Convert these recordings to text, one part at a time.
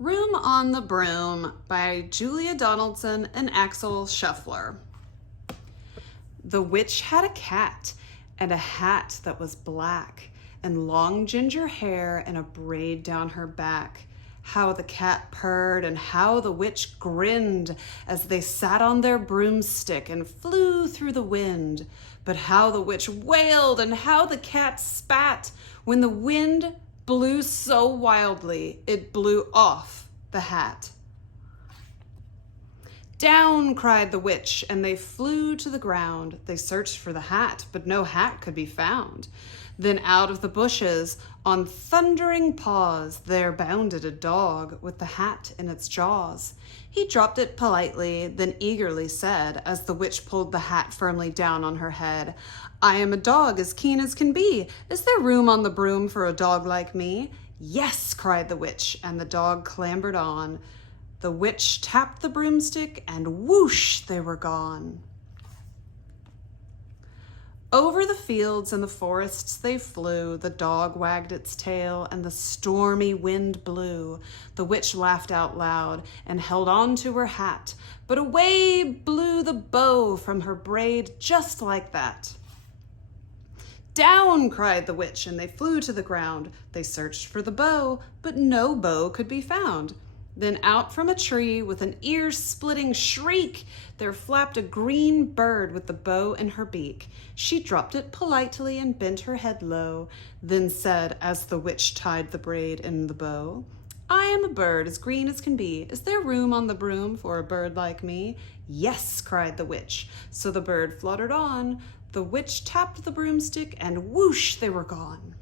Room on the Broom by Julia Donaldson and Axel Scheffler. The witch had a cat and a hat that was black and long ginger hair and a braid down her back. How the cat purred and how the witch grinned as they sat on their broomstick and flew through the wind. But how the witch wailed and how the cat spat when the wind blew so wildly it blew off the hat. Down, cried the witch, and they flew to the ground. They searched for the hat, but no hat could be found. Then out of the bushes, on thundering paws, there bounded a dog with the hat in its jaws. He dropped it politely, then eagerly said, as the witch pulled the hat firmly down on her head, "I am a dog as keen as can be. Is there room on the broom for a dog like me?" "Yes," cried the witch, and the dog clambered on. The witch tapped the broomstick, and whoosh, they were gone. Over the fields and the forests they flew. The dog wagged its tail, and the stormy wind blew. The witch laughed out loud and held on to her hat, but away blew the bow from her braid just like that. Down, cried the witch, and they flew to the ground. They searched for the bow, but no bow could be found. Then out from a tree with an ear-splitting shriek, there flapped a green bird with the bow in her beak. She dropped it politely and bent her head low, then said, as the witch tied the braid in the bow, "I am a bird as green as can be. Is there room on the broom for a bird like me?" "Yes," cried the witch. So the bird fluttered on. The witch tapped the broomstick, and whoosh, they were gone.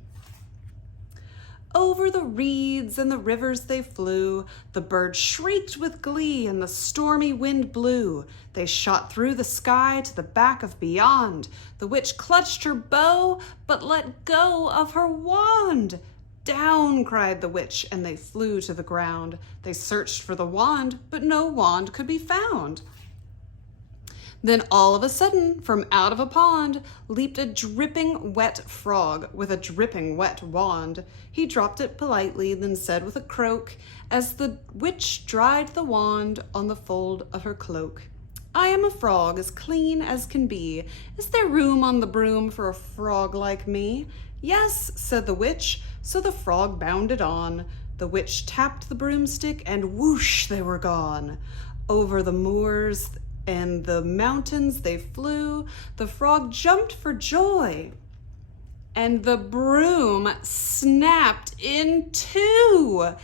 Over the reeds and the rivers they flew. The bird shrieked with glee, and the stormy wind blew. They shot through the sky to the back of beyond. The witch clutched her bow, but let go of her wand. Down, cried the witch, and they flew to the ground. They searched for the wand, but no wand could be found. Then all of a sudden, from out of a pond, leaped a dripping wet frog with a dripping wet wand. He dropped it politely, then said with a croak, as the witch dried the wand on the fold of her cloak, "I am a frog as clean as can be. Is there room on the broom for a frog like me?" "Yes," said the witch, so the frog bounded on. The witch tapped the broomstick, and whoosh, they were gone. Over the moors and the mountains they flew. The frog jumped for joy, and the broom snapped in two.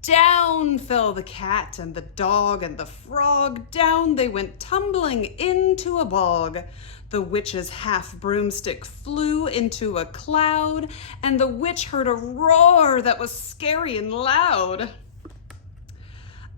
Down fell the cat and the dog and the frog. Down they went tumbling into a bog. The witch's half broomstick flew into a cloud, and the witch heard a roar that was scary and loud.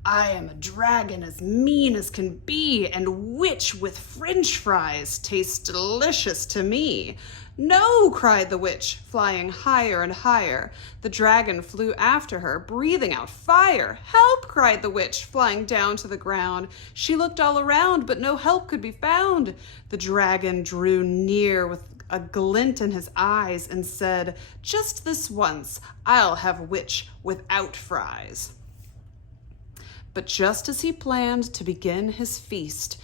"I am a dragon as mean as can be, and witch with French fries tastes delicious to me." "No," cried the witch, flying higher and higher. The dragon flew after her, breathing out fire. "Help!" cried the witch, flying down to the ground. She looked all around, but no help could be found. The dragon drew near with a glint in his eyes and said, "Just this once, I'll have witch without fries." But just as he planned to begin his feast,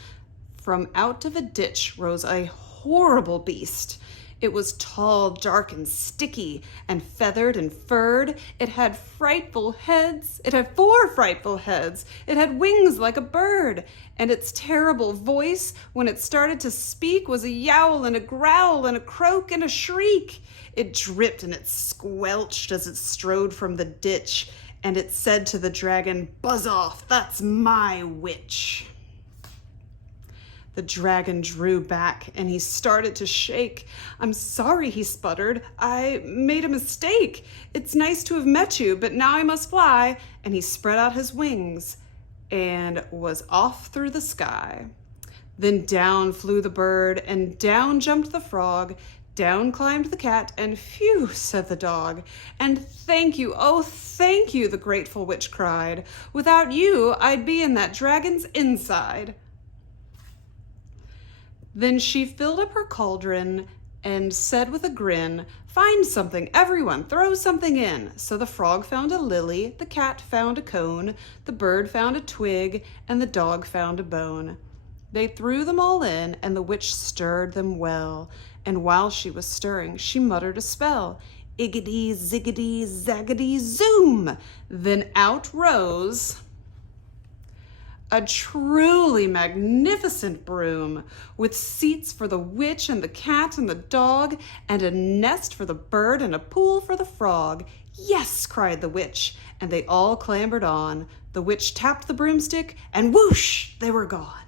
from out of a ditch rose a horrible beast. It was tall, dark, and sticky, and feathered and furred. It had frightful heads. It had 4 frightful heads. It had wings like a bird. And its terrible voice, when it started to speak, was a yowl and a growl and a croak and a shriek. It dripped and it squelched as it strode from the ditch. And it said to the dragon, "Buzz off, that's my witch." The dragon drew back and he started to shake. "I'm sorry," he sputtered. "I made a mistake. It's nice to have met you, but now I must fly." And he spread out his wings and was off through the sky. Then down flew the bird, and down jumped the frog. Down climbed the cat, and phew, said the dog. "And thank you, oh, thank you," the grateful witch cried. "Without you, I'd be in that dragon's inside." Then she filled up her cauldron and said with a grin, Find something, everyone, throw something in. So the frog found a lily, the cat found a cone, the bird found a twig, and the dog found a bone. They threw them all in, and the witch stirred them well. And while she was stirring, she muttered a spell. Iggity, ziggity, zaggity, zoom! Then out rose a truly magnificent broom, with seats for the witch and the cat and the dog, and a nest for the bird and a pool for the frog. Yes, cried the witch, and they all clambered on. The witch tapped the broomstick, and whoosh, they were gone.